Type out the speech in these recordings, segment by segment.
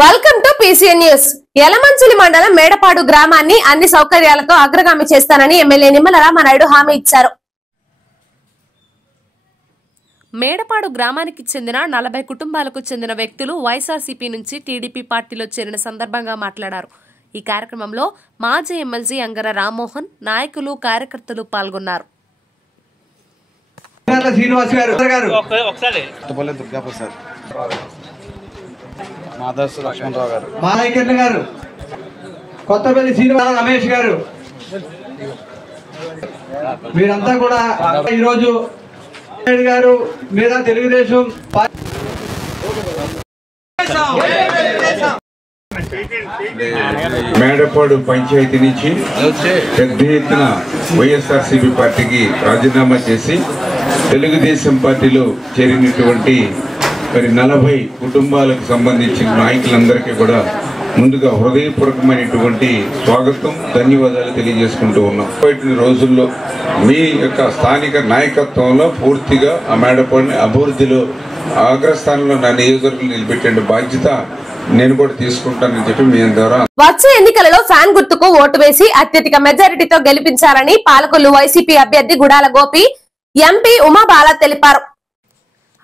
Welcome to PCN news. Yalamanchili మండలం మేడపాడు గ్రామాన్ని అన్ని సౌకర్యాలతో అగ్రగామి చేస్తానని ఎమ్మెల్యే నిమ్మల రామానాయుడు హామీ ఇచ్చారు. మేడపాడు గ్రామానికి చెందిన 40 కుటుంబాలకు చెందిన వ్యక్తులు వైఎస్ఆర్సీపీ నుంచి టీడీపీ పార్టీలో చేరిన సందర్భంగా మాట్లాడారు. ఈ కార్యక్రమంలో మాజీ ఎమ్మెల్సీ అంగర రామ్మోహన్, నాయకులు, కార్యకర్తలు పాల్గొన్నారు. మాయకన్న గారు, కొత్తపల్లి శ్రీనివాస రమేష్ గారు, మీరంతా కూడా ఈరోజు గారు మీద తెలుగుదేశం మేడపాడు పంచాయతీ నుంచి పెద్ద ఎత్తున వైఎస్ఆర్సీపీ పార్టీకి రాజీనామా చేసి తెలుగుదేశం పార్టీలో చేరినటువంటి మరి 40 కుటుంబాలకు సంబంధించిన నాయకులందరికీ కూడా ముందుగా హృదయపూర్వకమైనటువంటి స్వాగతం, ధన్యవాదాలు తెలియజేసుకుంటూ ఉన్నాం. ఇటువంటి రోజుల్లో మీ యొక్క స్థానిక నాయకత్వంలో పూర్తిగా ఆ మేడపాడుని అభివృద్ధిలో అగ్రస్థానంలో నా నియోజకవర్గం నిలబెట్టే బాధ్యత నేను కూడా తీసుకుంటానని చెప్పి మీ ద్వారా వచ్చే ఎన్నికలలో ఫ్యాన్ గుర్తుకు ఓటు వేసి అత్యధిక మెజారిటీతో గెలిపించాలని పాలకొల్లు వైసీపీ అభ్యర్థి గుడాల గోపి, ఎంపీ ఉమాబాల తెలిపారు.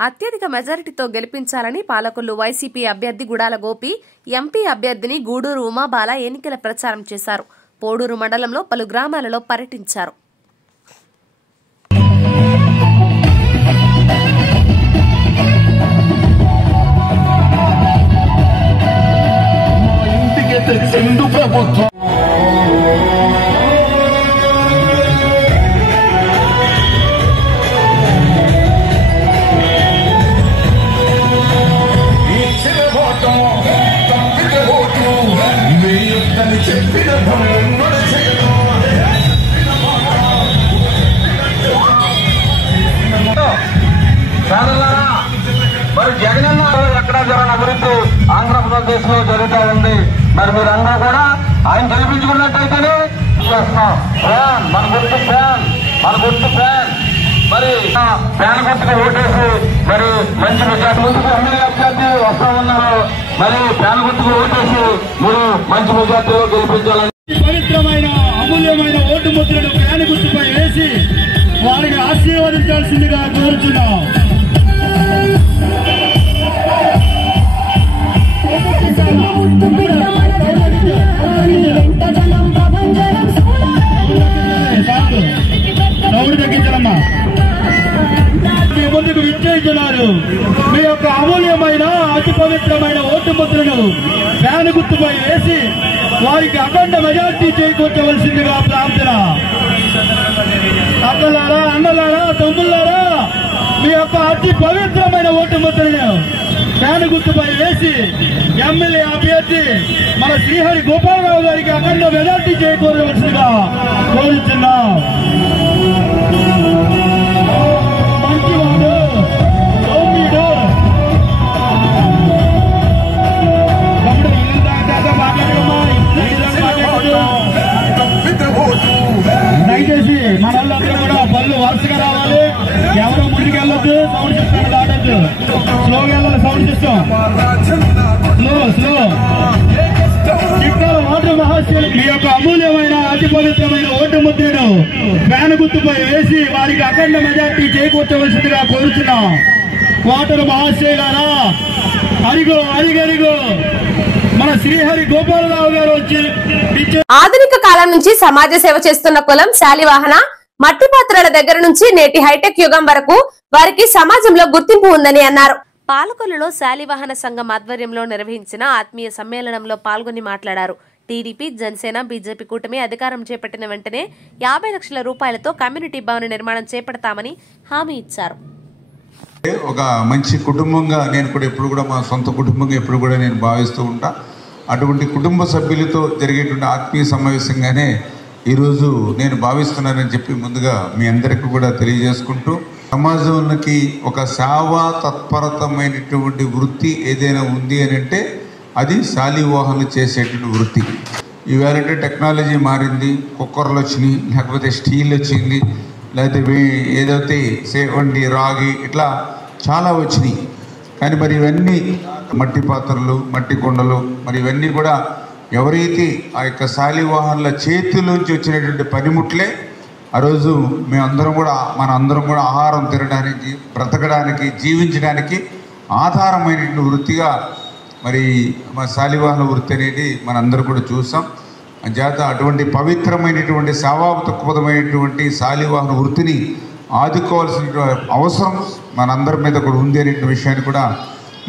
అత్యధిక మెజారిటీతో గెలిపించాలని పాలకొల్లు వైసీపీ అభ్యర్థి గుడాల గోపి, ఎంపీ అభ్యర్థిని గూడూరు ఉమాబాల ఎన్నికల ప్రచారం చేశారు. పోడూరు మండలంలో పలు గ్రామాలలో పర్యటించారు. మరి జగనన్న ఎక్కడ జరగని అభివృద్ధి ఆంధ్రప్రదేశ్ లో జరుగుతూ ఉంది. మరి మీరందరూ కూడా ఆయన గెలిపించుకున్నట్టయితేనే చేస్తాం. ఫ్యాన్ మన గుర్తు, ఫ్యాన్ మన గుర్తు, ఫ్యాన్. మరి ఫ్యాన్ గుర్తుకు ఓటేసి మరి మంచి మెజార్టీ ముందుకు ఎమ్మెల్యే అభ్యర్థి వస్తా ఉన్నారు. మరి ఫ్యాన్ గుర్తుకు ఓటేసి మీరు మంచి మెజార్టీలో గెలిపించాలని పవిత్రమైన అమూల్యమైన ఓటు ముద్రను ఫ్యాన్ గుర్తుపై వేసి వారిని ఆశీర్వదించాల్సిందిగా కోరుచున్నాం. ముందుకు విచ్చేస్తున్నారు. మీ యొక్క అమూల్యమైన అతి పవిత్రమైన ఓటు ముద్రను ఫ్యాన్ గుర్తుపై వేసి వారికి అఖండ మెజార్టీ చేకూర్చవలసిందిగా ప్రార్థన. అక్కలారా, అన్నలారా, తమ్ముళ్ళారా, మీ యొక్క అతి పవిత్రమైన ఓటు ముద్రను ఫ్యాన్ గుర్తుపై వేసి ఎమ్మెల్యే అభ్యర్థి మన శ్రీహరి గోపాలరావు గారికి అఖండ మెజార్టీ చేకూరవలసిందిగా కోరుతున్నాం. మంచివాడు, సౌమ్యుడు, దయచేసి మన వాళ్ళందరూ కూడా పళ్ళు వరుసగా రావాలి. ఎవరో ముందుకెళ్ళొద్దు, సౌండ్ సిస్టమ్ దాటద్దు, స్లోగా వెళ్ళాలి. Sound system slow. చిట్కాల వాటర్ మహాశయులు మీ యొక్క అమూల్యమైన అతి పవిత్రమైన ఓటు ముద్రను ఫ్యాన్ గుర్తుపై వేసి వారికి అఖండ మెజార్టీ చేకూర్చవలసిందిగా కోరుతున్నాం. వాటర్ మహాశయులారా, అరిగరిగో మన శ్రీహరి గోపాలరావు గారు వచ్చి ఆధునిక కాలం నుంచి సమాజ సేవ చేస్తున్న కులం శాలివాహన. మట్టి పాత్రల దగ్గర నుంచి నేటి హైటెక్ యుగం వరకు వారికి సమాజంలో గుర్తింపు ఉందని అన్నారు. పాలకొల్లులో శాలివాహన సంఘం ఆధ్వర్యంలో నిర్వహించిన ఆత్మీయ సమ్మేళనంలో పాల్గొని మాట్లాడారు. టీడీపీ, జనసేన, బీజేపీ కూటమి అధికారం చేపట్టిన వెంటనే 50 లక్షల రూపాయలతో కమ్యూనిటీ భవన నిర్మాణం చేపడతామని హామీ ఇచ్చారు. ఒక మంచి కుటుంబంగా నేను కూడా ఎప్పుడు కూడా మా సొంత కుటుంబంగా ఎప్పుడు కూడా నేను భావిస్తూ ఉంటా. అటువంటి కుటుంబ సభ్యులతో జరిగేటువంటి ఆత్మీయ సమావేశంగానే ఈరోజు నేను భావిస్తున్నానని చెప్పి ముందుగా మీ అందరికీ కూడా తెలియజేసుకుంటూ, సమాజంలోకి ఒక సేవా తత్పరతమైనటువంటి వృత్తి ఏదైనా ఉంది అని అంటే అది శాలివాహన చేసేటువంటి వృత్తి. ఈవేళ టెక్నాలజీ మారింది, కుక్కర్లు వచ్చినాయి, లేకపోతే స్టీల్ వచ్చింది, లేకపోతే ఏదైతే సేవండి, రాగి, ఇట్లా చాలా వచ్చినాయి. కానీ మరి ఇవన్నీ మట్టి పాత్రలు, మట్టి కుండలు, మరి ఇవన్నీ కూడా ఎవరైతే ఆ యొక్క శాలివాహనుల చేతిలోంచి వచ్చినటువంటి పనిముట్లే ఆ రోజు మేమందరం కూడా అందరం కూడా ఆహారం తినడానికి, బ్రతకడానికి, జీవించడానికి ఆధారమైనటువంటి వృత్తిగా మరి మా శాలివాహన వృత్తి అనేది మనందరూ కూడా చూసాం. అంచేత అటువంటి పవిత్రమైనటువంటి సేవాతత్పరమైనటువంటి శాలివాహన వృత్తిని ఆదుకోవాల్సిన అవసరం మనందరి మీద కూడా ఉంది అనే విషయాన్ని కూడా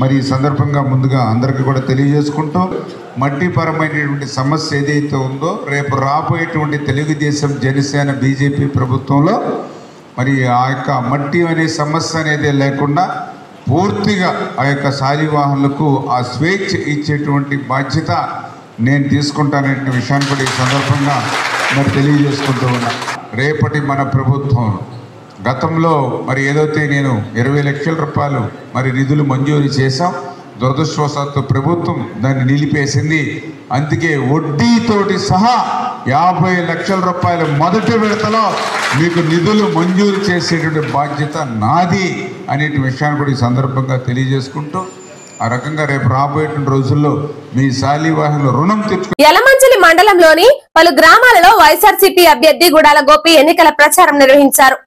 మరి ఈ సందర్భంగా ముందుగా అందరికీ కూడా తెలియజేసుకుంటూ, మట్టిపరమైనటువంటి సమస్య ఏదైతే ఉందో రేపు రాబోయేటువంటి తెలుగుదేశం, జనసేన, బీజేపీ ప్రభుత్వంలో మరి ఆ యొక్క మట్టి అనే సమస్య అనేది లేకుండా పూర్తిగా ఆ యొక్క శాలివాహనులకు ఆ స్వేచ్ఛ ఇచ్చేటువంటి బాధ్యత నేను తీసుకుంటాననే విషయాన్ని కూడా ఈ సందర్భంగా మరి తెలియజేసుకుంటూ ఉన్నా. రేపటి మన ప్రభుత్వం గతంలో మరి ఏదైతే నేను 20 లక్షల రూపాయలు మరి నిధులు మంజూరు చేశాం, దురదృష్టవశాత్తు ప్రభుత్వం దాన్ని నిలిపేసింది. అందుకే వడ్డీతోటి సహా 50 లక్షల రూపాయలు మొదటి విడతలో మీకు నిధులు మంజూరు చేసేటువంటి బాధ్యత నాది అనే విషయాన్ని కూడా ఈ సందర్భంగా తెలియజేసుకుంటూ, ఆ రకంగా రేపు రాబోయే రోజుల్లో మీ శాలివాహనుల రుణం తెచ్చుకు. యలమంచిలి మండలంలోని పలు గ్రామాలలో వైఎస్ఆర్సీపీ అభ్యర్థి గుడాల గోపి ఎన్నికల ప్రచారం నిర్వహించారు.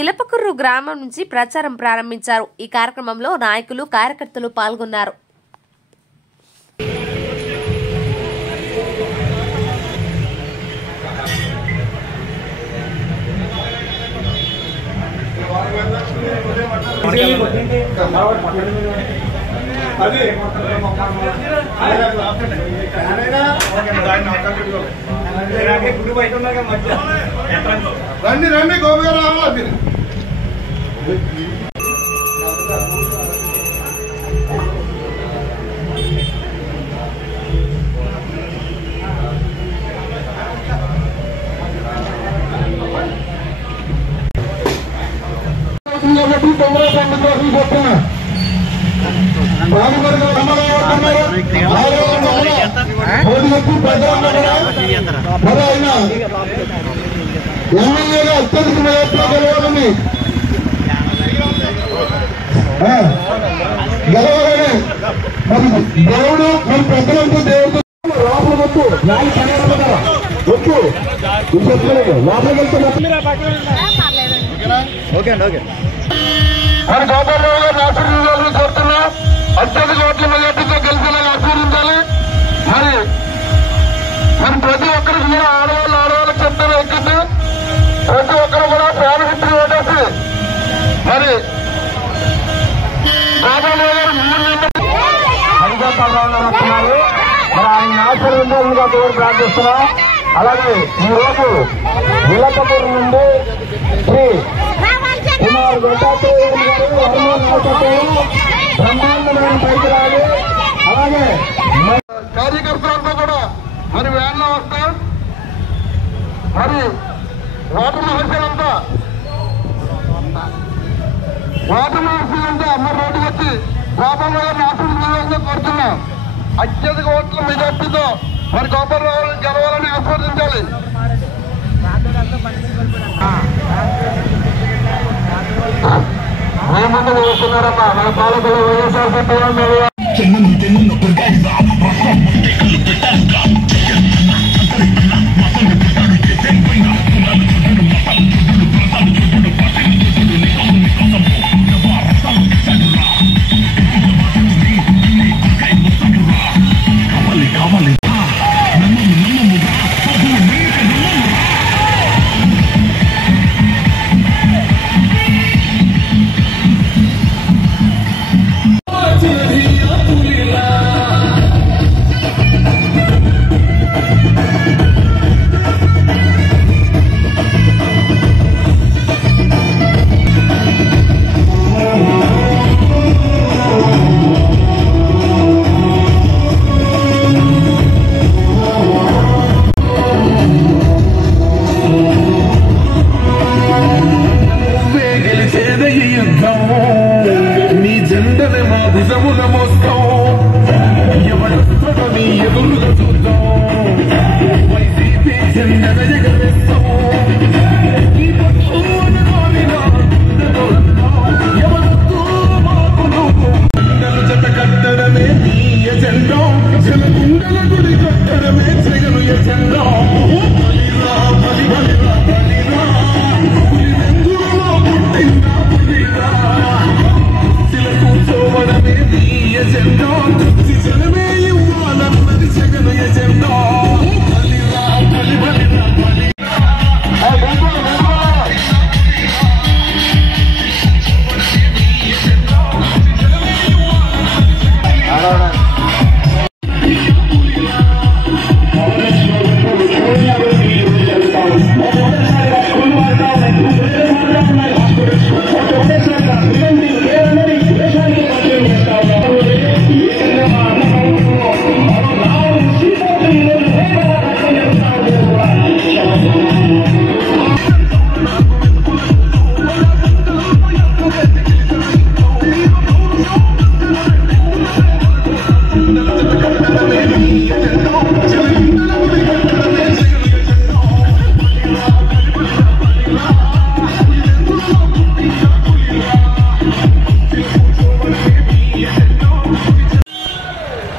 ఇలపకుర్రు గ్రామం నుంచి ప్రచారం ప్రారంభించారు. ఈ కార్యక్రమంలో నాయకులు, కార్యకర్తలు పాల్గొన్నారు. రండి రండి గోపి గారు రావాలి. ఎమ్మెల్యేగా అత్యధిక మెజార్టీలో గెలవాలని మరి దేవుడు మన పెద్దలంటూ దేవుడు లోపల వచ్చు వచ్చు లోపలికి వెళ్తే మరి గోపాలరావు గారిని ఆశీర్వదించాలని కోరుతున్నా. అత్యధిక ఓట్ల మెజార్టీతో గెలిచేలా ఆశీర్వదించాలి. మరి ప్రతి ఒక్కరికి కూడా ఆడవాళ్ళకి చెప్తాను ఎక్కింది. ప్రతి ఒక్కరు కూడా ప్రాణమిత్రులు ఓటేసి మరి గోపాలరావు గారు వస్తున్నారు. మరి ఆయన ఆశీర్వదించాలని దేవుడు ప్రార్థిస్తున్నాం. అలాగే ఈరోజు ఇలపకూరు నుండి శ్రీ కుమార్ దత్తాత్రేయ గారు నాయకత్వంలో బ్రహ్మాండమైన పరికరాలు, అలాగే కార్యకర్తలంతా కూడా మరి వ్యాన్లో వస్తాం. మరి ఓటర్ మహర్షులంతా మరి రోడ్డుకు వచ్చి గోపాలరావు గారిని ఆశీర్వదించాలని కోరుతున్నాం. అత్యధిక ఓట్ల మెజార్టీతో మరి గోపాలరావు గెలవాలని ఆశీర్వదించాలి. ముందుకు వస్తున్నారమ్మా మన పాలకులు వైఎస్ఆర్సీపీ.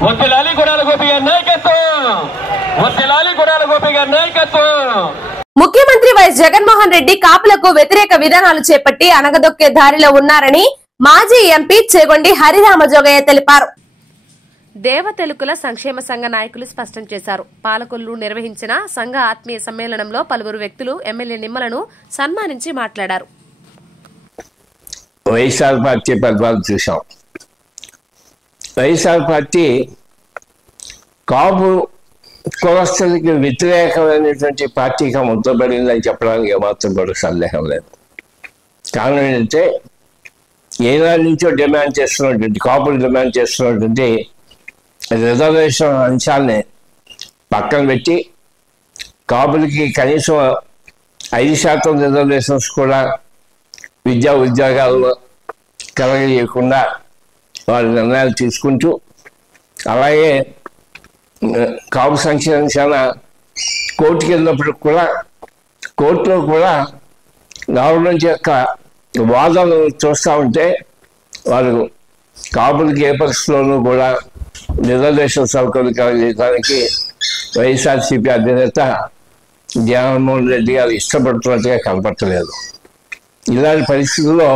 వర్ధిల్లాలి గుడాల గోపి గారి నాయకత్వం, వర్ధిల్లాలి గుడాల గోపి గారి నాయకత్వం. ముఖ్యమంత్రి వైఎస్ జగన్మోహన్ రెడ్డి కాపులకు వ్యతిరేక విధానాలు చేపట్టి అనగదొక్కే దారిలో ఉన్నారని మాజీ ఎంపీ చేగొండి హరిరామజోగయ్య తెలిపారు. దేవతెలుకుల సంక్షేమ సంఘ నాయకులు స్పష్టం చేశారు. పాలకొల్లు నిర్వహించిన సంఘ ఆత్మీయ సమ్మేళనంలో పలువురు వ్యక్తులు ఎమ్మెల్యే నిమ్మలను సన్మానించి మాట్లాడారు. వైఎస్ఆర్ పార్టీ పరిపాలన చూసాం. వైఎస్ఆర్ పార్టీ కాపు కులస్తులకి వ్యతిరేకమైనటువంటి పార్టీగా ముద్రపడిందని చెప్పడానికి ఏమాత్రం కూడా సందేహం లేదు. కారణం ఏంటంటే ఏనాటి నుంచో డిమాండ్ చేస్తున్నటువంటి కాపులు డిమాండ్ చేస్తున్నటువంటి రిజర్వేషన్ అంశాన్ని పక్కన పెట్టి కాపులకి కనీసం 5% రిజర్వేషన్స్ కూడా విద్యా ఉద్యోగాల్లో కలగజేయకుండా వారి నిర్ణయాలు తీసుకుంటూ, అలాగే కాపు సంక్షేమ సేన కోర్టుకి వెళ్ళినప్పుడు కూడా కోర్టులో కూడా గవర్నమెంట్ యొక్క వాదనలు చూస్తూ ఉంటే వారు కాపులకి ఏ పరిస్థితుల్లోనూ కూడా రిజర్వేషన్ సౌకర్యం కలగజేయడానికి వైఎస్ఆర్సీపీ అధినేత జగన్మోహన్ రెడ్డి గారు ఇష్టపడుతున్నట్టుగా కనపడలేదు. ఇలాంటి పరిస్థితుల్లో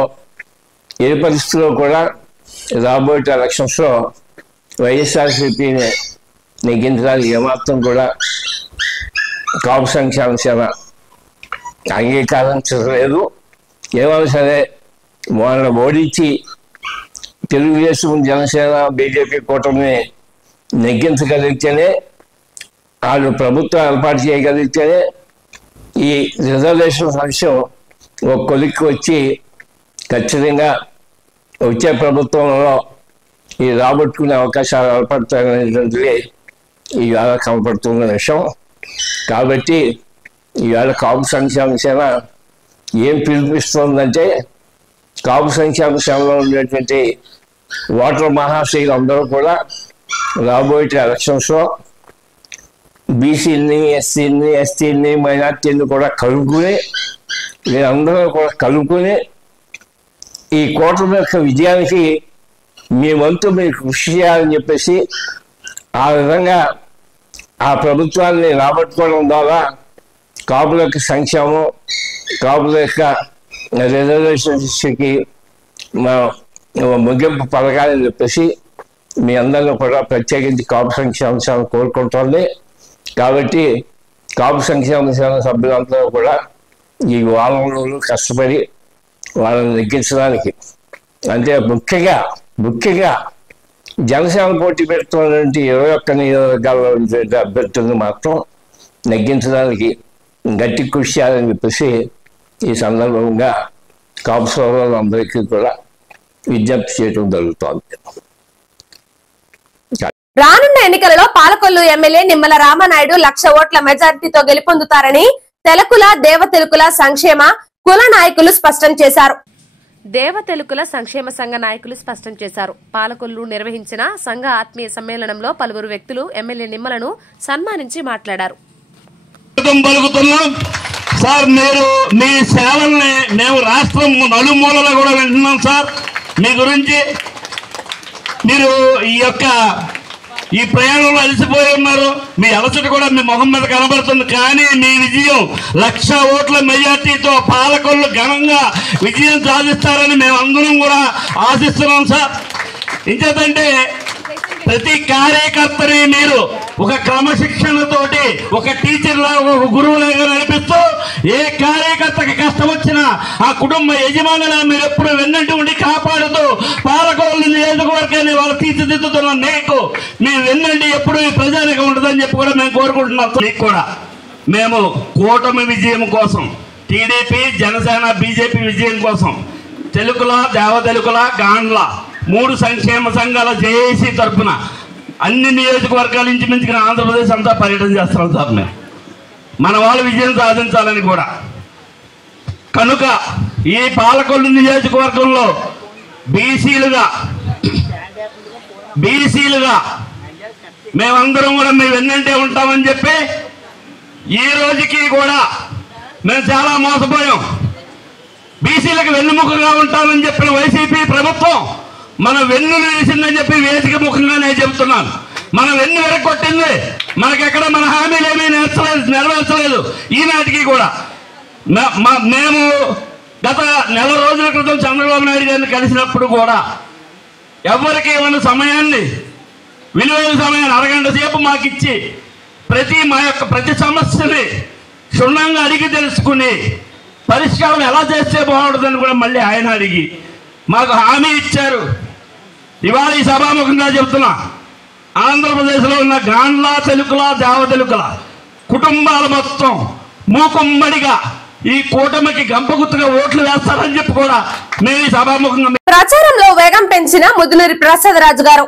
ఏ పరిస్థితుల్లో కూడా రాబోయే ఎలక్షన్స్లో వైఎస్ఆర్సీపీని నెగ్గించడానికి ఏమాత్రం కూడా కాపు సంక్షేమ సేన అంగీకరించలేదు. ఏమైనా సరే వాళ్ళని ఓడించి తెలుగుదేశం, జనసేన, బీజేపీ కూటమిని నెగ్గించగలిగితేనే, వాళ్ళు ప్రభుత్వం ఏర్పాటు చేయగలిగితేనే ఈ రిజర్వేషన్ అంశం ఒక కొలిక్కి వచ్చి ఖచ్చితంగా వచ్చే ప్రభుత్వంలో ఈ రాబట్టుకునే అవకాశాలు ఏర్పడతాయనేటువంటిది ఈవేళ కనపడుతున్న విషయం. కాబట్టి ఈవేళ కాపు సంక్షేమ సేన ఏం పిలిపిస్తుందంటే, కాపు సంక్షేమ సేనలో ఉండేటువంటి ఓటర్ మహాశైలు అందరూ కూడా రాబోయే ఎలక్షన్స్లో బీసీలని, ఎస్సీలని, ఎస్టీలని, మైనార్టీని కూడా కలుపుకుని, వీరందరూ కూడా కలుపుకుని ఈ కూటమి యొక్క విజయానికి మీ వంతు మీరు కృషి చేయాలని చెప్పేసి ఆ విధంగా ఆ ప్రభుత్వాన్ని రాబట్టుకోవడం ద్వారా కాపుల యొక్క సంక్షేమం, కాపుల యొక్క రిజర్వేషన్స్కి ముగింపు పథకాలని చెప్పేసి మీ అందరిలో కూడా ప్రత్యేకించి కాపు సంక్షేమ సేన కోరుకుంటుంది. కాబట్టి కాపు సంక్షేమ సేన సభ్యులందరూ కూడా ఈ వారం రోజులు కష్టపడి వాళ్ళని నెగ్గించడానికి, అంటే ముఖ్యంగా జనసేన పోటీ పెడుతున్నటువంటి 21 నియోజకవర్గాల్లో అభ్యర్థులను మాత్రం నెగ్గించడానికి గట్టి కృషి చేయాలని చెప్పేసి ఈ సందర్భంగా కాపు సోదరులందరికీ కూడా విజ్ఞప్తి చేయడం జరుగుతోంది. రానున్న ఎన్నికలలో పాలకొల్లు ఎమ్మెల్యే నిమ్మల రామనాయుడు 1,00,000 ఓట్ల మెజారిటీతో గెలుపొందుతారని తెలకుల, దేవతెలుకుల సంక్షేమ కుల నాయకులు స్పష్టం చేశారు. దేవతెలుకుల సంక్షేమ సంఘ నాయకులు స్పష్టం చేశారు. పాలకొల్లు నిర్వహించిన సంఘ ఆత్మీయ సమ్మేళనంలో పలువురు వ్యక్తులు ఎమ్మెల్యే నిమ్మలను సన్మానించి మాట్లాడారు. సార్, మీరు మీ సేవల్ని మేము రాష్ట్రం నలుమూలలో కూడా వింటున్నాం సార్. మీ గురించి మీరు ఈ ప్రయాణంలో అలసిపోయి ఉన్నారు. మీ అలసట కూడా మీ మొహం మీద కనబడుతుంది. కానీ మీ విజయం 1,00,000 ఓట్ల మెజార్టీతో పాలకొల్లు ఘనంగా విజయం సాధిస్తారని మేము అందరం కూడా ఆశిస్తున్నాం సార్. ఇంకేంటంటే ప్రతి కార్యకర్తని మీరు ఒక క్రమశిక్షణతోటి, ఒక టీచర్ లాగా, ఒక గురువులాగా నడిపిస్తూ ఏ కార్యకర్తకి కష్టం వచ్చినా ఆ కుటుంబ యజమానులా మీరు ఎప్పుడు వెన్నంటి ఉండి కాపాడుతూ పాలకొల్లు నియోజకవర్గాన్ని వాళ్ళు తీర్చిదిద్దుతున్న నీకు మీ వెన్నంటి ఎప్పుడు ఈ ప్రజానికి ఉండదని చెప్పి కూడా మేము కోరుకుంటున్నాం. మీకు కూడా మేము కూటమి విజయం కోసం, టీడీపీ, జనసేన, బీజేపీ విజయం కోసం తెలుగుల, దేవతెలుకుల, గాండ్ల 3 సంక్షేమ సంఘాల జేఏసీ తరఫున అన్ని నియోజకవర్గాల ఇంచుమించుకుని ఆంధ్రప్రదేశ్ అంతా పర్యటన చేస్తున్నాం సార్. మేము మన వాళ్ళు విజయం సాధించాలని కూడా. కనుక ఈ పాలకొల్లు నియోజకవర్గంలో బీసీలుగా మేమందరం కూడా మీ వెన్నంటే ఉంటామని చెప్పి ఈ రోజుకి కూడా మేము చాలా మోసపోయాం. బీసీలకు వెన్నుముకగా ఉంటామని చెప్పిన వైసీపీ ప్రభుత్వం మన వెన్నులు వేసిందని చెప్పి వేదిక ముఖంగానే చెబుతున్నాను. మనం ఎన్ని వెరగొట్టింది, మనకెక్కడ మన హామీలు ఏమీ నెరవేర్చలేదు ఈనాటికి కూడా. మేము గత నెల రోజుల క్రితం చంద్రబాబు నాయుడు గారిని కలిసినప్పుడు కూడా ఎవరికి ఏమైనా సమయాన్ని, విలువైన సమయాన్ని అరగంట సేపు మాకు ఇచ్చి మా యొక్క ప్రతి సమస్యని క్షుణ్ణంగా అడిగి తెలుసుకుని పరిష్కారం ఎలా చేస్తే బాగుంటుందని కూడా మళ్ళీ ఆయన అడిగి మాకు హామీ ఇచ్చారు. ఇవాళ ఈ సభాముఖంగా చెప్తున్నా, ఆంధ్రప్రదేశ్లో ఉన్న గాండ్ల తెలుగుల దేవతెలుగుల కుటుంబాల మొత్తం మూకుమ్మడిగా ఈ కూటమికి గంపగుత్తుగా ఓట్లు వేస్తారని చెప్పి కూడా మేము ఈ సభాముఖంగా. ప్రచారంలో వేగం పెంచిన ముద్దునూరి ప్రసాదరాజు గారు.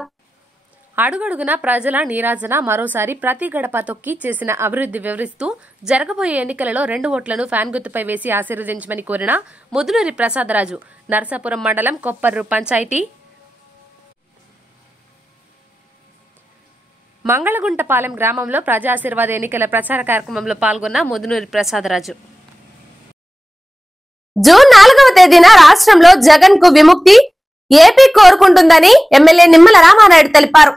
అడుగడుగున ప్రజల నీరాజన మరోసారి ప్రతి గడప తొక్కి చేసిన అభివృద్ధి వివరిస్తూ జరగబోయే ఎన్నికలలో 2 ఓట్లను ఫ్యాన్ గుర్తుపై వేసి ఆశీర్వదించమని కోరిన ముద్దునూరి ప్రసాదరాజు నరసాపురం మండలం కొప్పర్రు పంచాయతీ మంగళగుంటపాలెం గ్రామంలో ప్రజాశీర్వాద ఎన్నికల ప్రచార కార్యక్రమంలో పాల్గొన్న ముద్దునూరి ప్రసాదరాజు. జూన్ 4వ తేదీన రాష్ట్రంలో జగన్ కు విముక్తి ఏపీ కోరుకుంటుందని ఎమ్మెల్యే నిమ్మల రామానాయుడు తెలిపారు.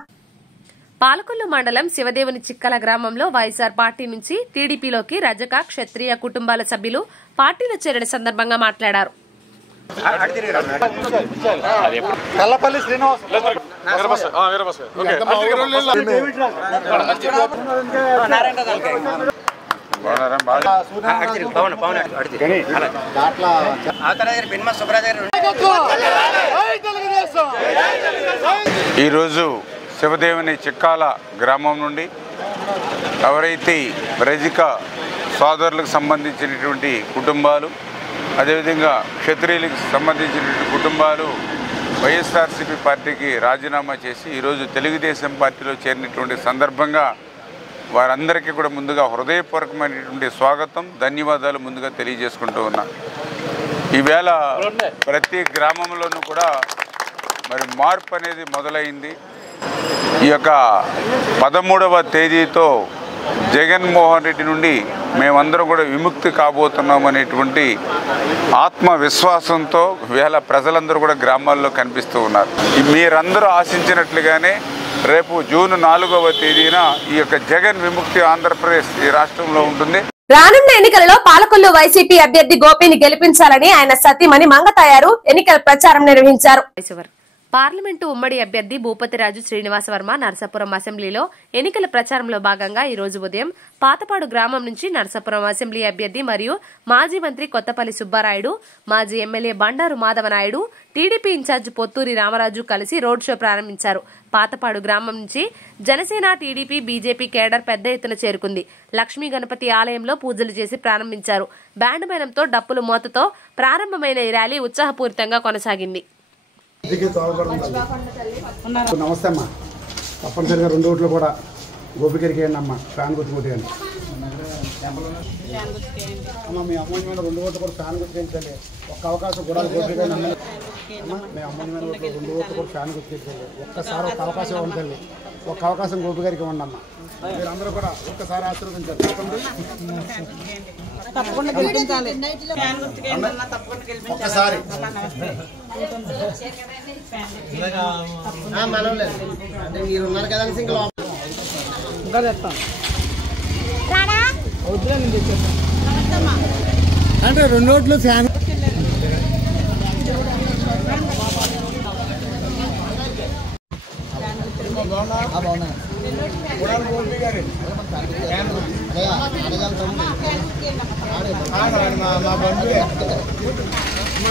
పాలకొల్లు మండలం శివదేవుని చిక్కల గ్రామంలో వైఎస్ఆర్ పార్టీ నుంచి టీడీపీలోకి రజక క్షత్రియ కుటుంబాల సభ్యులు పార్టీలో చేరిన సందర్భంగా మాట్లాడారు. ఈరోజు శివదేవుని చిక్కాల గ్రామం నుండి ఎవరైతే రజిక సోదరులకు సంబంధించినటువంటి కుటుంబాలు, అదేవిధంగా క్షత్రియులకు సంబంధించినటువంటి కుటుంబాలు వైఎస్ఆర్సీపీ పార్టీకి రాజీనామా చేసి ఈరోజు తెలుగుదేశం పార్టీలో చేరినటువంటి సందర్భంగా వారందరికీ కూడా ముందుగా హృదయపూర్వకమైనటువంటి స్వాగతం, ధన్యవాదాలు ముందుగా తెలియజేసుకుంటూ ఉన్నా. ఈవేళ ప్రతి గ్రామంలోనూ కూడా మరి మార్పు అనేది మొదలైంది. ఈ యొక్క 13వ తేదీతో జగన్మోహన్ రెడ్డి నుండి మేమందరం కూడా విముక్తి కాబోతున్నాం అనేటువంటి ఆత్మవిశ్వాసంతో వేళ ప్రజలందరూ కూడా గ్రామాల్లో కనిపిస్తూ ఉన్నారు. మీరందరూ ఆశించినట్లుగానే రేపు జూన్ 4వ తేదీన ఈ యొక్క జగన్ విముక్తి ఆంధ్రప్రదేశ్ ఈ రాష్ట్రంలో ఉంటుంది. రానున్న ఎన్నికలలో పాలకొల్లు వైసీపీ అభ్యర్థి గోపిని గెలిపించాలని ఆయన సతీమణి మంగతాయారు ఎన్నికల ప్రచారం నిర్వహించారు. పార్లమెంటు ఉమ్మడి అభ్యర్థి భూపతిరాజు శ్రీనివాసవర్మ నరసాపురం అసెంబ్లీలో ఎన్నికల ప్రచారంలో భాగంగా ఈ రోజు ఉదయం పాతపాడు గ్రామం నుంచి నరసాపురం అసెంబ్లీ అభ్యర్థి మరియు మాజీ మంత్రి కొత్తపల్లి సుబ్బారాయుడు, మాజీ MLA Bandaru Madhavanaidu, TDP incharge Pothuri Ramaraju కలిసి రోడ్ షో ప్రారంభించారు. పాతపాడు గ్రామం నుంచి జనసేన, టీడీపీ, బీజేపీ కేడర్ పెద్ద ఎత్తున చేరుకుంది. లక్ష్మీ గణపతి ఆలయంలో పూజలు చేసి ప్రారంభించారు. బ్యాండ్ మేళంతో డప్పులు మోతతో ప్రారంభమైన ఈ ర్యాలీ ఉత్సాహపూరితంగా కొనసాగింది. నమస్తే అమ్మా. తప్పనిసరిగా 2 ఓట్లు కూడా గోపికరికి వేయండి అమ్మా. ఫ్యాన్ గుర్తు కానీ అమ్మ. మీ అమౌంట్ మీద 2 ఓట్లు కూడా ఫ్యాన్ గుర్తు వేయించండి. ఒక్క అవకాశం కూడా గోపిక అమ్మ. మీ అమౌంట్ మీద 2 ఓట్లు కూడా ఫ్యాన్ గుర్తు వేయించండి. ఒక్కసారి ఒక అవకాశం ఉంటుంది. ఒక్క అవకాశం గోపి గారికి ఇవ్వండి అమ్మ. మీరందరూ కూడా ఒక్కసారి ఆశీర్వదించారు. ఒక్కసారి మీరున్నారు కదా సింగిల్ అంటే 2 ఓట్లు ఫ్యాన్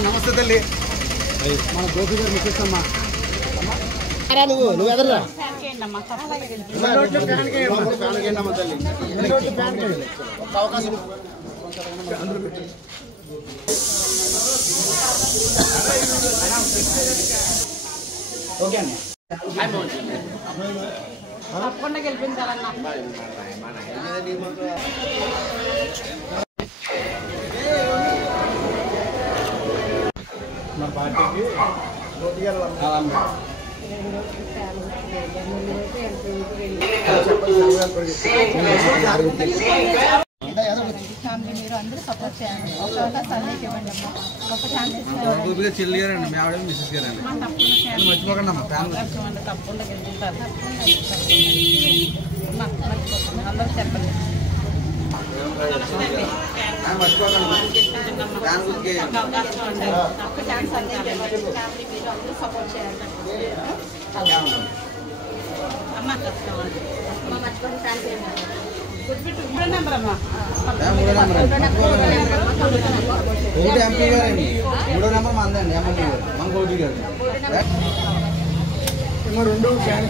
నమస్తే తల్లి. మన గోపి గారు మిస్సమ్మా. నువ్వు ఎదరా ఒక అవకాశం ఓకే అండి. తప్పకుండా గెలిపించాలన్నా. మన పార్టీకి ఫ్యామిలీ మీరు అందరూ సపోర్ట్ చేయండి. ఒక అవకాశాలు ఇవ్వండి అమ్మా. ఒక ఛాన్స్ చెల్లి గారండి, మీ ఆవిడ మిస్సెస్ గారండి, మర్చిపోకండి అమ్మా. తప్పకుండా గెలుస్తారు. అందరూ చెప్పండి. ఒక ఛాన్స్ అన్నీ ఫ్యామిలీ మీరు అందరూ సపోర్ట్ చేయండి అమ్మా. మర్చిపోండి ఛాన్స్ మూడో నెంబర్ అమ్మా. ఒకటి ఎంపీ గారండి, మూడో నెంబర్ మందండి ఎమ్మెల్యే గారు, మన గోపి గారు. రెండు ఫ్యాన్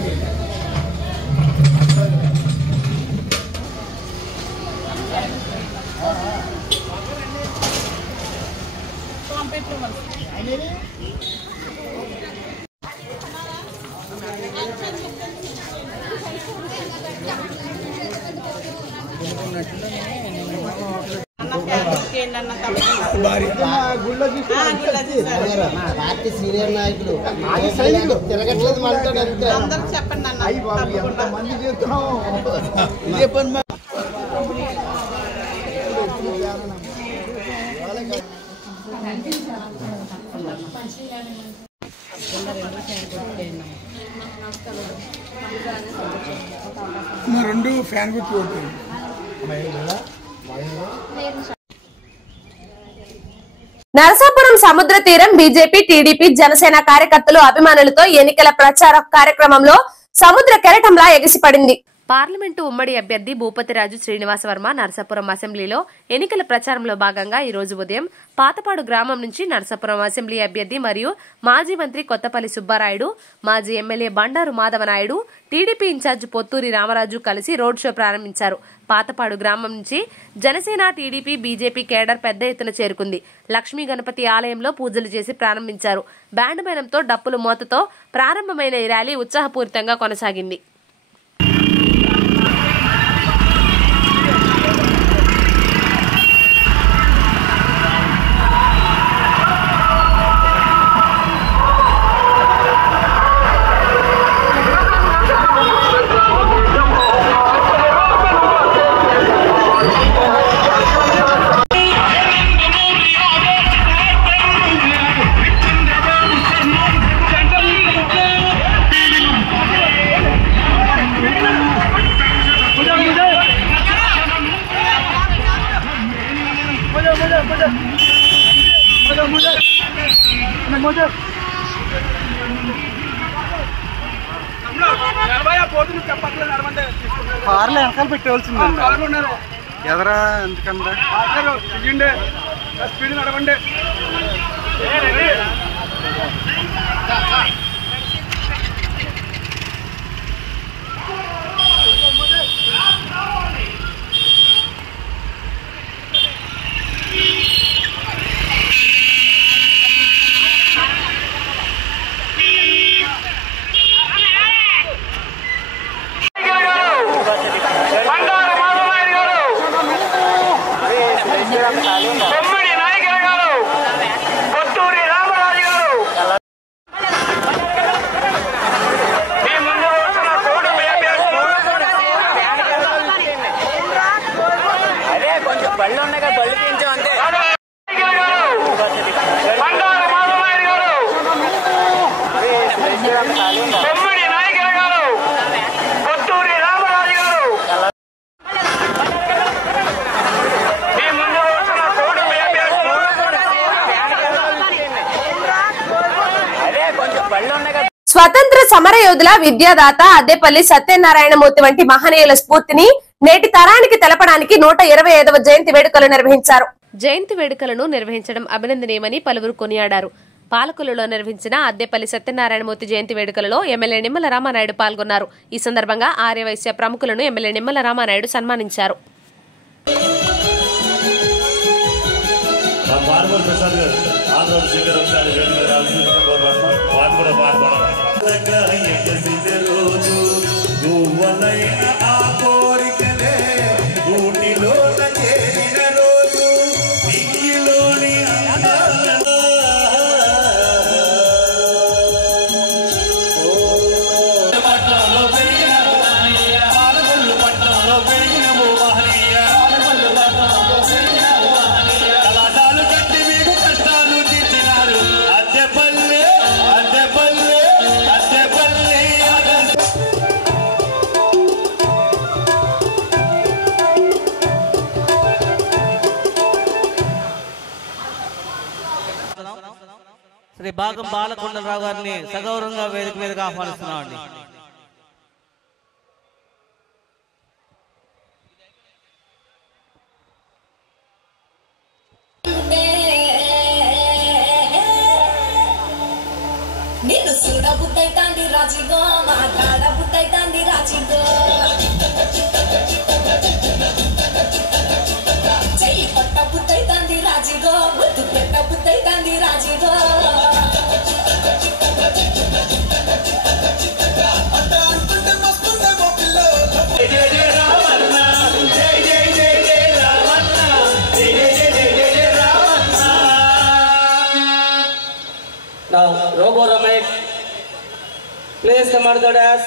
పార్టీ సీనియర్ నాయకుడు తిరగట్లేదు మనతో అందరూ చెప్పండి అన్న. రెండు ఫ్యాన్ గుర్తు. నరసాపురం సముద్ర తీరం బీజేపీ, టీడీపీ, జనసేన కార్యకర్తలు, అభిమానులతో ఎన్నికల ప్రచార కార్యక్రమంలో సముద్ర కెరటంలా ఎగిసిపడింది. పార్లమెంటు ఉమ్మడి అభ్యర్థి భూపతిరాజు శ్రీనివాస వర్మ నరసాపురం అసెంబ్లీలో ఎన్నికల ప్రచారంలో భాగంగా ఈ రోజు ఉదయం పాతపాడు గ్రామం నుంచి నరసాపురం అసెంబ్లీ అభ్యర్థి మరియు మాజీ మంత్రి కొత్తపల్లి సుబ్బారాయుడు, మాజీ MLA Bandaru Madhavanaidu, TDP incharge Pothuri Ramaraju కలిసి రోడ్ షో ప్రారంభించారు. పాతపాడు గ్రామం నుంచి జనసేన, టీడీపీ, బీజేపీ కేడర్ పెద్ద ఎత్తున చేరుకుంది. లక్ష్మీ గణపతి ఆలయంలో పూజలు చేసి ప్రారంభించారు. బ్యాండ్ మేళంతో, డప్పులు మోతతో ప్రారంభమైన ఈ ర్యాలీ ఉత్సాహపూరితంగా కొనసాగింది. కార్లో వెనకాల పెట్టవలసిందండి, ఎదరా ఎందుకంటే స్పీడ్ నడవండి. స్వతంత్ర సమర యోధుల విద్యాదాత అద్దేపల్లి సత్యనారాయణమూర్తి వంటి మహనీయుల స్ఫూర్తిని నేటి తరానికి తెలపడానికి 125వ జయంతి వేడుకలు నిర్వహించారు. జయంతి వేడుకలను నిర్వహించడం అభినందనీయమని పలువురు కొనియాడారు. పాలకులలో నిర్వహించిన అద్దేపల్లి సత్యనారాయణమూర్తి జయంతి వేడుకలలో ఎమ్మెల్యే నిమ్మల రామానాయుడు పాల్గొన్నారు. ఈ సందర్భంగా ఆర్యవైశ్య ప్రముఖులను ఎమ్మెల్యే నిమ్మల రామానాయుడు సన్మానించారు. భాగం బాలకొండరావు గారిని సగౌరవంగా వేదిక మీదగా ఆహ్వానిస్తున్నామండి. నిన్ను చూడబుద్దైతాంది రాజిగో, మాట్లాడబుద్దైతాంది రాజిగో, చెయ్యి పట్టబుద్దైతాంది రాజిగో, ముద్దు పెట్టబుద్దైతాంది రాజిగో, Now, Robo Ramesh, please come out the dais.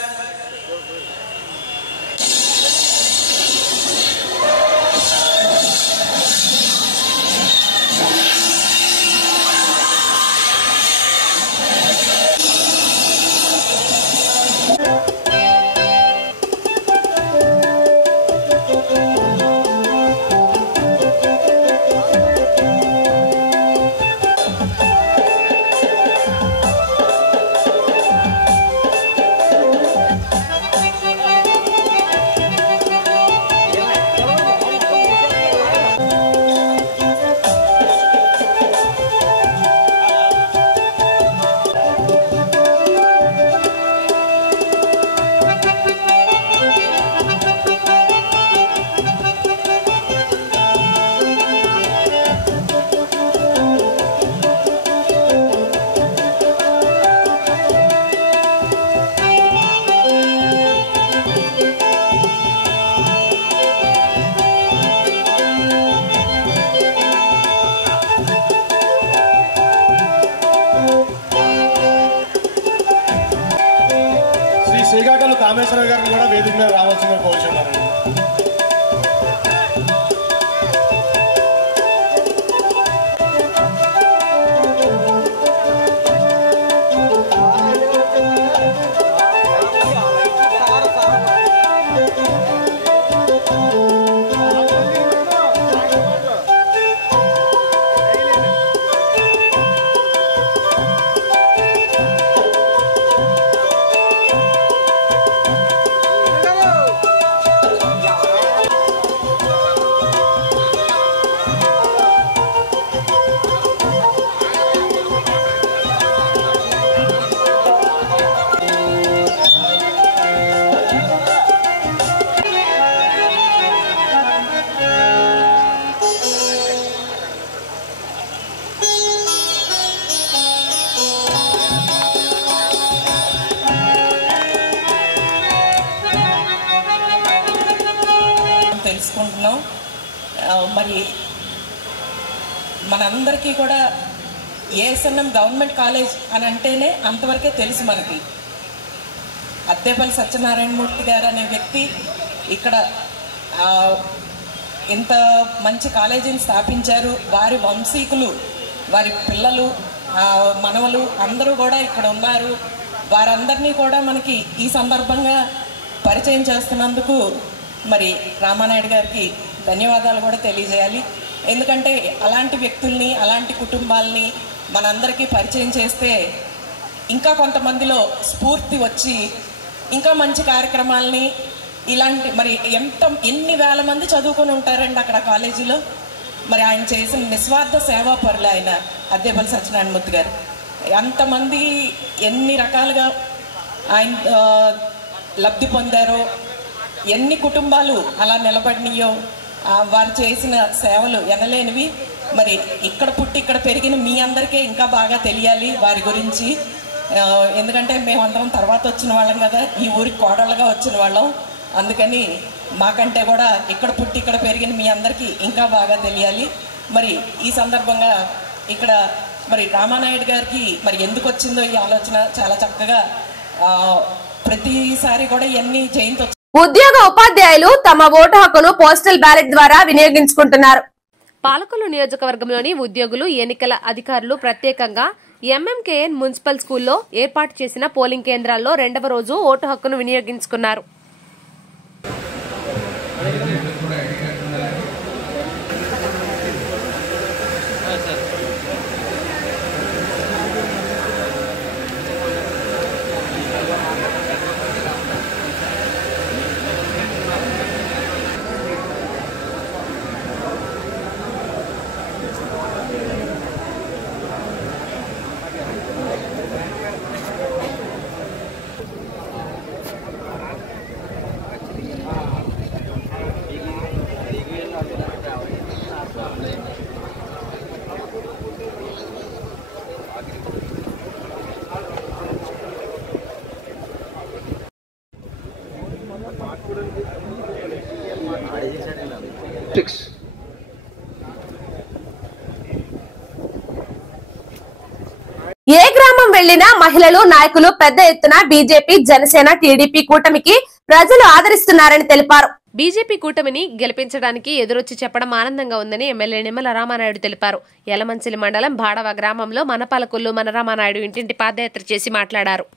Srikakulam Kameswara Rao గారిని కూడా వేదిక మీద రావాల్సిందిగా కోరుచున్నారండి. తెలుసుకుంటున్నాం. మరి మనందరికీ కూడా ఏఎస్ఎన్ఎం గవర్నమెంట్ కాలేజ్ అని అంటేనే అంతవరకే తెలుసు మనకి. అద్దేపల్లి సత్యనారాయణమూర్తి గారు అనే వ్యక్తి ఇక్కడ ఇంత మంచి కాలేజీని స్థాపించారు. వారి వంశీకులు, వారి పిల్లలు, మనవలు అందరూ కూడా ఇక్కడ ఉన్నారు. వారందరినీ కూడా మనకి ఈ సందర్భంగా పరిచయం చేస్తున్నందుకు మరి రామానాయుడు గారికి ధన్యవాదాలు కూడా తెలియజేయాలి. ఎందుకంటే అలాంటి వ్యక్తుల్ని, అలాంటి కుటుంబాలని మనందరికీ పరిచయం చేస్తే ఇంకా కొంతమందిలో స్ఫూర్తి వచ్చి ఇంకా మంచి కార్యక్రమాలని ఇలాంటి మరి ఎన్ని వేల మంది చదువుకొని ఉంటారండి అక్కడ కాలేజీలో. మరి ఆయన చేసిన నిస్వార్థ సేవా పరులు ఆయన అద్దేపల్లి సత్యనారాయణమూర్తి గారు. ఎంతమంది ఎన్ని రకాలుగా ఆయన లబ్ధి పొందారో, ఎన్ని కుటుంబాలు అలా నిలబడినాయో, వారు చేసిన సేవలు ఎనలేనివి. మరి ఇక్కడ పుట్టి ఇక్కడ పెరిగిన మీ అందరికీ ఇంకా బాగా తెలియాలి వారి గురించి. ఎందుకంటే మేమందరం తర్వాత వచ్చిన వాళ్ళం కదా, ఈ ఊరికి కోడళ్ళగా వచ్చిన వాళ్ళం. అందుకని మాకంటే కూడా ఇక్కడ పుట్టి ఇక్కడ పెరిగిన మీ అందరికీ ఇంకా బాగా తెలియాలి. మరి ఈ సందర్భంగా ఇక్కడ మరి రామానాయుడు గారికి మరి ఎందుకు వచ్చిందో ఈ ఆలోచన చాలా చక్కగా ప్రతిసారి కూడా ఎన్ని జయంతి ఉద్యోగ ఉపాధ్యాయులు తమ ఓటు హక్కును పోస్టల్ బ్యాలెట్ ద్వారా వినియోగించుకుంటున్నారు. పాలకొల్లు నియోజకవర్గంలోని ఉద్యోగులు, ఎన్నికల అధికారులు ప్రత్యేకంగా ఎంఎంకేఎన్ మున్సిపల్ స్కూల్లో ఏర్పాటు చేసిన పోలింగ్ కేంద్రాల్లో 2వ రోజు ఓటు హక్కును వినియోగించుకున్నారు. పాలిటిక్స్. ఏ గ్రామం వెళ్లినా మహిళలు నాయకులు పెద్ద ఎత్తున బీజేపీ, జనసేన, టీడీపీ కూటమికి ప్రజలు ఆదరిస్తున్నారని తెలిపారు. బీజేపీ కూటమిని గెలిపించడానికి ఎదురొచ్చి చెప్పడం ఆనందంగా ఉందని ఎమ్మెల్యే నిమ్మల రామానాయుడు తెలిపారు. యలమంచిలి మండలం బాడవ గ్రామంలో మన పాలకొల్లు మన రామానాయుడు ఇంటింటి పాదయాత్ర చేసి మాట్లాడారు.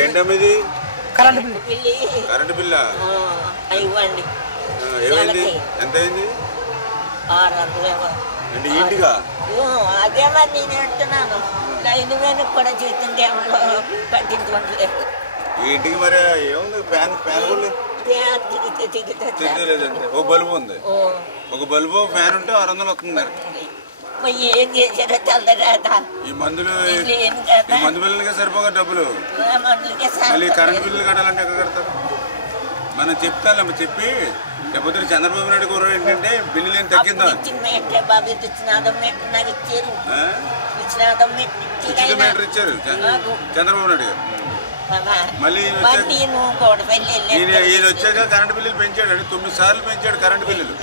ఏంటమ్మది? కరెంటు బిల్లా? ఏమైంది? ఎంత అయింది? 600 ఇంటిగా? అదే మరి నేను అంటున్నాను. లైన్ మీద కూడా జీతం పట్టించుకోవట్లేదు. ఈ ఇంటికి మరి ఏముంది? ఫ్యాన్ తిరగలేదంటే ఒక బల్బు ఉంది. ఒక బల్బు ఫ్యాన్ ఉంటే 600 వస్తుంది. ఏం చేశారో తెల్లదా? ఈ మందు బిల్లుగా సరిపోగా డబ్బులు. మళ్ళీ కరెంట్ బిల్లు కట్టాలంటే ఎక్కడ కడతారు? మనం చెప్తాం చెప్పి లేకపోతే చంద్రబాబు నాయుడు గారు ఏంటంటే బిల్లులు ఏం తగ్గిందా? మీటర్ ఇచ్చారు చంద్రబాబు నాయుడు గారు. మళ్ళీ ఈయన వచ్చాక కరెంటు బిల్లులు పెంచాడు. 9 సార్లు పెంచాడు కరెంటు బిల్లులు.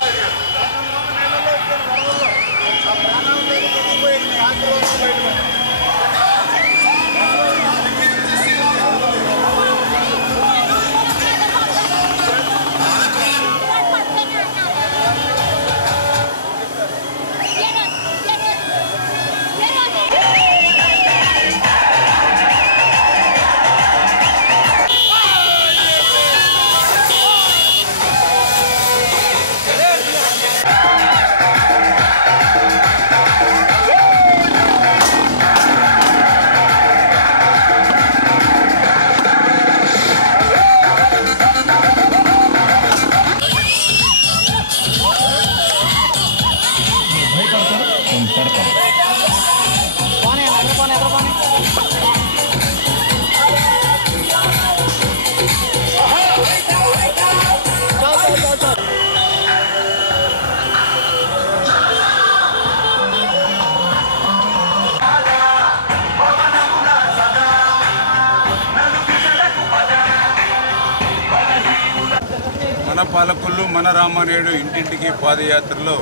మన పాలకొల్లు మన రామానాయుడు ఇంటింటికి పాదయాత్రలో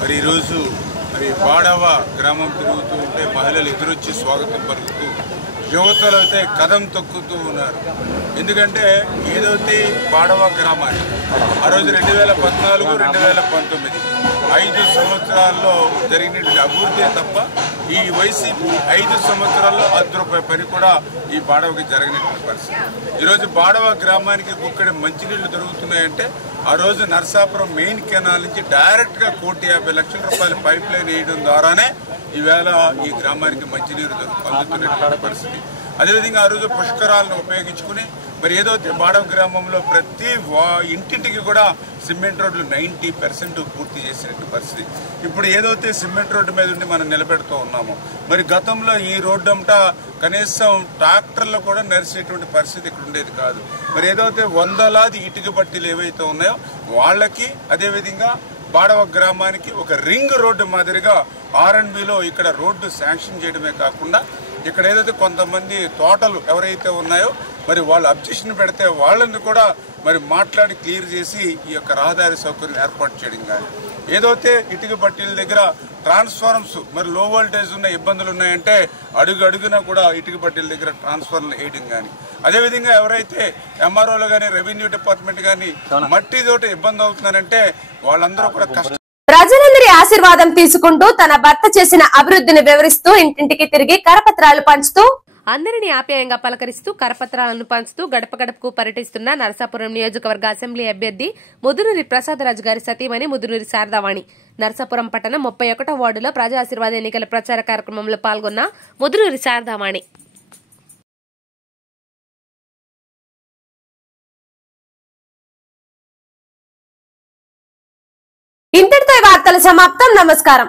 మరి ఈరోజు మరి బాడవ గ్రామం తిరుగుతూ ఉంటే మహిళలు ఎదురొచ్చి స్వాగతం పలుకుతూ యువతలు అయితే కదం తొక్కుతూ ఉన్నారు. ఎందుకంటే ఏదైతే బాడవ గ్రామాన్ని ఆ రోజు 2014, 2019 5 సంవత్సరాల్లో జరిగినటువంటి అభివృద్ధి తప్ప ఈ వైసీపీ 5 సంవత్సరాల్లో ₹10 పని కూడా ఈ బాడవకి జరగనటువంటి పరిస్థితి. ఈరోజు బాడవ గ్రామానికి గుక్కడి మంచినీళ్లు దొరుకుతున్నాయంటే ఆ రోజు నర్సాపురం మెయిన్ కెనాల్ నుంచి డైరెక్ట్గా ₹1,50,00,000 పైప్ లైన్ వేయడం ద్వారానే ఈవేళ ఈ గ్రామానికి మంచినీరు అందుతున్నటువంటి పరిస్థితి. అదేవిధంగా ఆ రోజు పుష్కరాలను ఉపయోగించుకుని మరి ఏదో బాడవ గ్రామంలో ప్రతి ఇంటింటికి కూడా సిమెంట్ రోడ్లు 90% పూర్తి చేసినట్టు పరిస్థితి. ఇప్పుడు ఏదైతే సిమెంట్ రోడ్డు మీద ఉండి మనం నిలబెడుతూ ఉన్నామో మరి గతంలో ఈ రోడ్డు అంతా కనీసం ట్రాక్టర్లు కూడా నడిచేటువంటి పరిస్థితి ఇక్కడ ఉండేది కాదు. మరి ఏదైతే వందలాది ఇటుక బట్టీలు ఏవైతే ఉన్నాయో వాళ్ళకి అదేవిధంగా బాడవ గ్రామానికి ఒక రింగ్ రోడ్డు మాదిరిగా R&Bలో ఇక్కడ రోడ్డు శాంక్షన్ చేయడమే కాకుండా ఇక్కడ ఏదైతే కొంతమంది తోటలు ఎవరైతే ఉన్నాయో మరి వాళ్ళు అబ్జెక్షన్ పెడితే వాళ్ళని కూడా మరి మాట్లాడి క్లియర్ చేసి ఈ యొక్క రహదారి సౌకర్యం ఏర్పాటు చేయడం కానీ, ఏదైతే ఇటుక పట్టీల దగ్గర ట్రాన్స్ఫార్మర్స్ మరి లో వోల్టేజ్ ఉన్న ఇబ్బందులు ఉన్నాయంటే అడుగున కూడా ఇటుక పట్టీల దగ్గర ట్రాన్స్ఫార్మర్లు వేయడం కానీ, అదేవిధంగా ఎవరైతే ఎంఆర్ఓలు కానీ రెవెన్యూ డిపార్ట్మెంట్ కానీ మట్టితోటి ఇబ్బంది అవుతున్నారంటే వాళ్ళందరూ కూడా కష్టం. ప్రజలందరి ఆశీర్వాదం తీసుకుంటూ తన భర్త చేసిన అభివృద్ధిని వివరిస్తూ ఇంటింటికి తిరిగి కరపత్రాలు పంచుతూ అందరినీ ఆప్యాయంగా పలకరిస్తూ కరపత్రాలను పంచుతూ గడప గడపకు పర్యటిస్తున్న నరసాపురం నియోజకవర్గ అసెంబ్లీ అభ్యర్థి ముదునూరి ప్రసాదరాజు గారి సతీమణి ముదునూరి శారదావాణి నరసాపురం పట్టణం 31వ వార్డులో ప్రజా ఆశీర్వాద ఎన్నికల ప్రచార కార్యక్రమంలో పాల్గొన్న ముదునూరి శారదావాణి. ఇంతటితో వార్తల సమాప్తం. నమస్కారం.